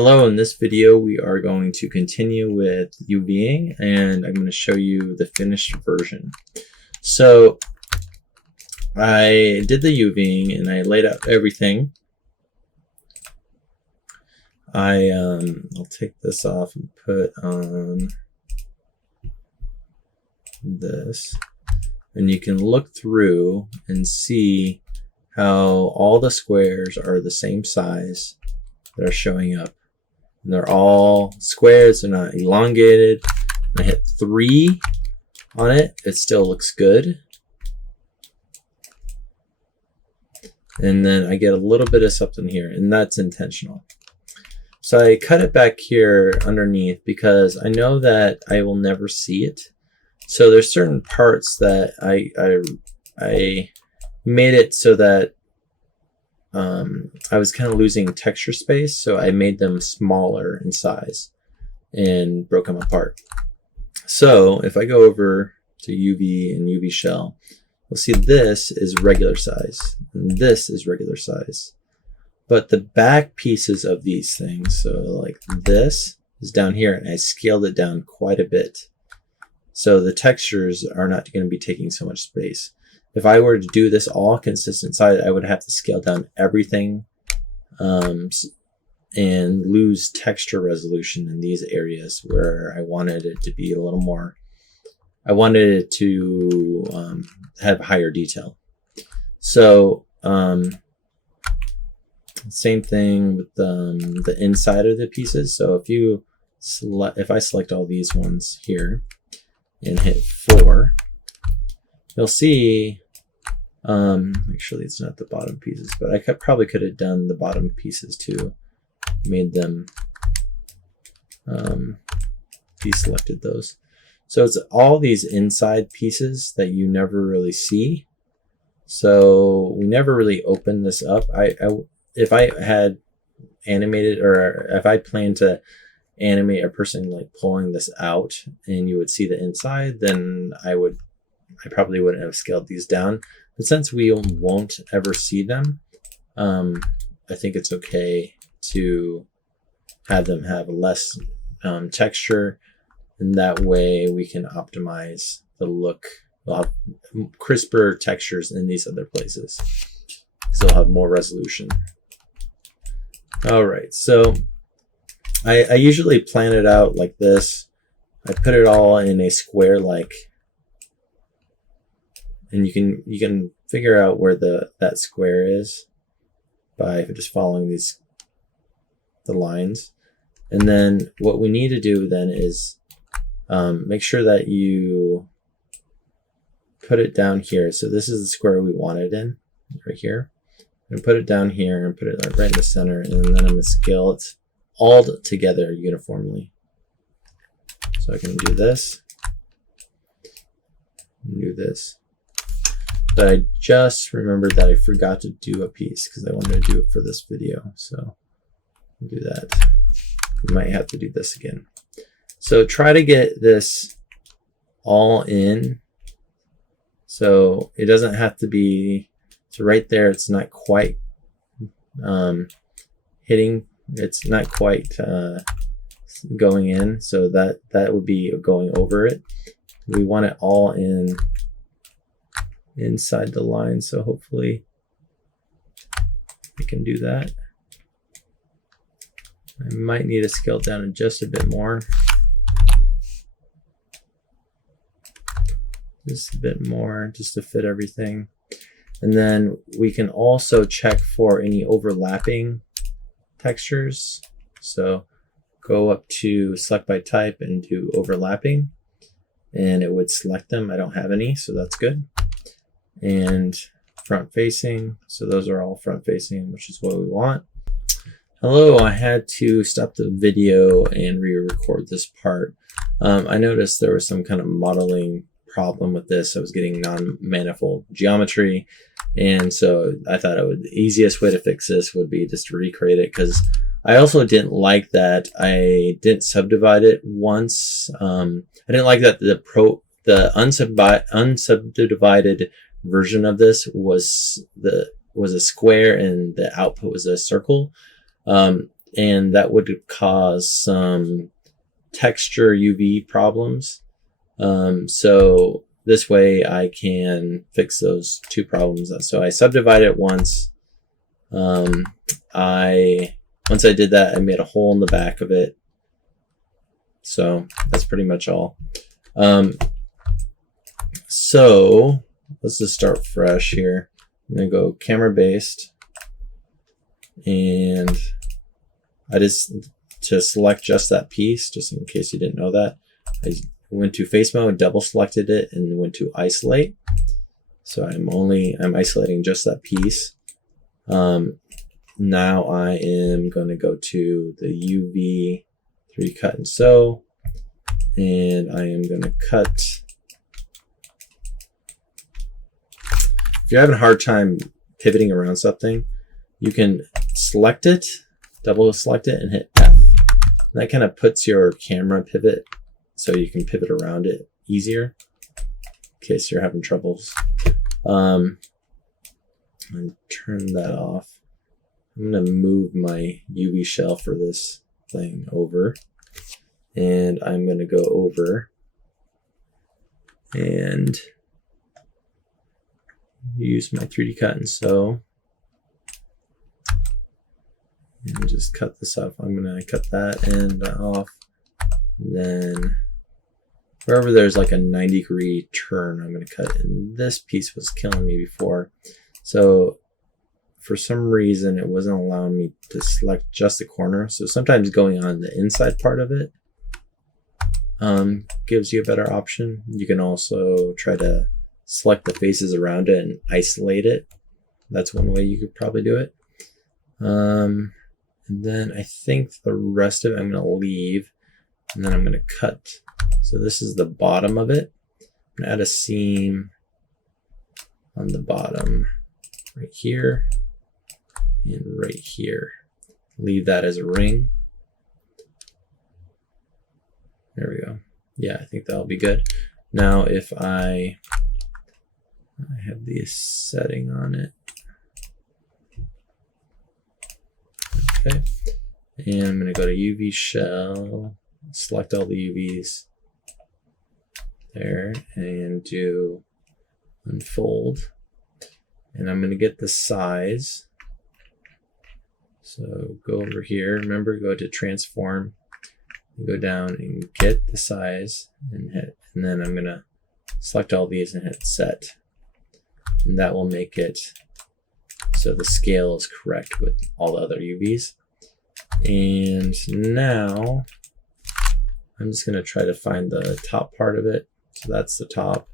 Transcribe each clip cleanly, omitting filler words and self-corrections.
Hello, in this video we are going to continue with UVing and I'm going to show you the finished version. So I did the UVing and I laid out everything. I'll take this off and put on this, and you can look through and see how all the squares are the same size that are showing up. And they're all squares, they're not elongated. I hit 3 on it, it still looks good. And then I get a little bit of something here, and that's intentional. So I cut it back here underneath because I know that I will never see it. So there's certain parts that I made it so that I was kind of losing texture space, so I made them smaller in size and broke them apart. So if I go over to UV and UV shell, you'll see this is regular size and this is regular size. But the back pieces of these things, so like this is down here, and I scaled it down quite a bit. So the textures are not going to be taking so much space. If I were to do this all consistent size, I would have to scale down everything and lose texture resolution in these areas where I wanted it to be a little more, I wanted it to have higher detail. So same thing with the inside of the pieces. So if I select all these ones here and hit 4, you'll see, actually it's not the bottom pieces, but I probably could have done the bottom pieces too, made them, deselected those. So it's all these inside pieces that you never really see. So we never really opened this up. If I had animated, or if I planned to animate a person like pulling this out and you would see the inside, then I probably wouldn't have scaled these down. But since we won't ever see them, I think it's okay to have them have less texture, and that way we can optimize the look. We'll have crisper textures in these other places, so they'll have more resolution. All right, so I usually plan it out like this. I put it all in a square like, and you can figure out where that square is by just following the lines. And then what we need to do then is make sure that you put it down here. So this is the square we want it in, right here. And put it down here and put it right in the center, and then I'm going to scale it all together uniformly. So I can do this, and do this. But I just remembered that I forgot to do a piece because I wanted to do it for this video. So I'll do that. We might have to do this again. So try to get this all in. So it doesn't have to be, so right there, it's not quite hitting, it's not quite going in. So that would be going over it. We want it all inside the line, so hopefully we can do that. I might need to scale down just a bit more. Just a bit more, just to fit everything. And then we can also check for any overlapping textures. So go up to select by type and do overlapping, and it would select them. I don't have any, so that's good. And front facing, so those are all front facing, which is what we want. Hello, I had to stop the video and re-record this part. I noticed there was some kind of modeling problem with this. I was getting non-manifold geometry, and so I thought the easiest way to fix this would be just to recreate it, because I also didn't like that I didn't subdivide it once. I didn't like that the unsubdivided version of this was a square and the output was a circle. and that would cause some texture UV problems. So this way I can fix those two problems. So I subdivided it once. Once I did that, I made a hole in the back of it. So that's pretty much all. So let's just start fresh here. I'm gonna go camera based, and I to select just that piece, just in case you didn't know that, I went to face mode, double selected it, and went to isolate. So I'm isolating just that piece. Now I am going to go to the UV 3 cut and sew, and I am going to cut. If you're having a hard time pivoting around something, you can select it, double select it, and hit F. And that kind of puts your camera pivot so you can pivot around it easier in case you're having troubles. And turn that off. I'm going to move my UV shell for this thing over, and I'm going to go over and use my 3D cut and sew and just cut this off. I'm going to cut that end off. Then wherever there's like a 90-degree turn, I'm going to cut. And this piece was killing me before. So for some reason, it wasn't allowing me to select just the corner. So sometimes going on the inside part of it gives you a better option. You can also try to select the faces around it and isolate it. That's one way you could probably do it. And then I think the rest of it I'm going to leave, and then I'm going to cut. So this is the bottom of it. I'm going to add a seam on the bottom right here and right here. Leave that as a ring. There we go. Yeah, I think that'll be good. Now if I have the setting on it. Okay, and I'm going to go to UV shell, select all the UVs there, and do unfold. And I'm going to get the size. So go over here, remember, go to transform, go down and get the size and hit, and then I'm going to select all these and hit set. And that will make it so the scale is correct with all the other UVs. And now I'm just going to try to find the top part of it. So that's the top.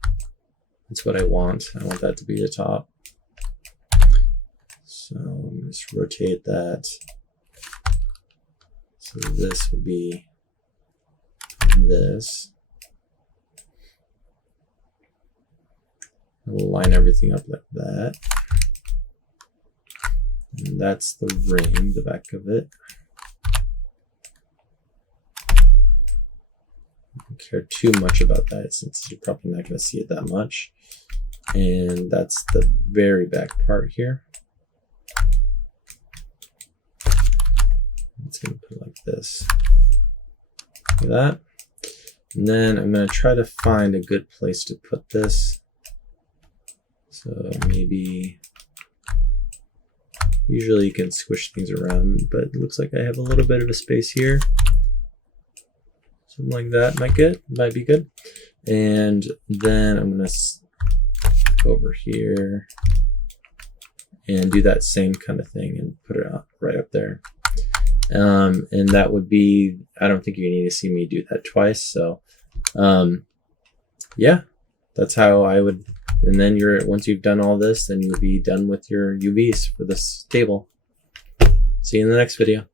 That's what I want. I want that to be the top. So just rotate that. So this will be this. We'll line everything up like that. And that's the ring, the back of it. I don't care too much about that since you're probably not going to see it that much. And that's the very back part here. It's going to put like this. Like that. And then I'm going to try to find a good place to put this. So maybe, usually you can squish things around, but it looks like I have a little bit of a space here. Something like that might be good. And then I'm going to go over here and do that same kind of thing and put it right up there. And that would be, I don't think you need to see me do that twice. So yeah, that's how I would. And then once you've done all this, then you'll be done with your UVs for this table. See you in the next video.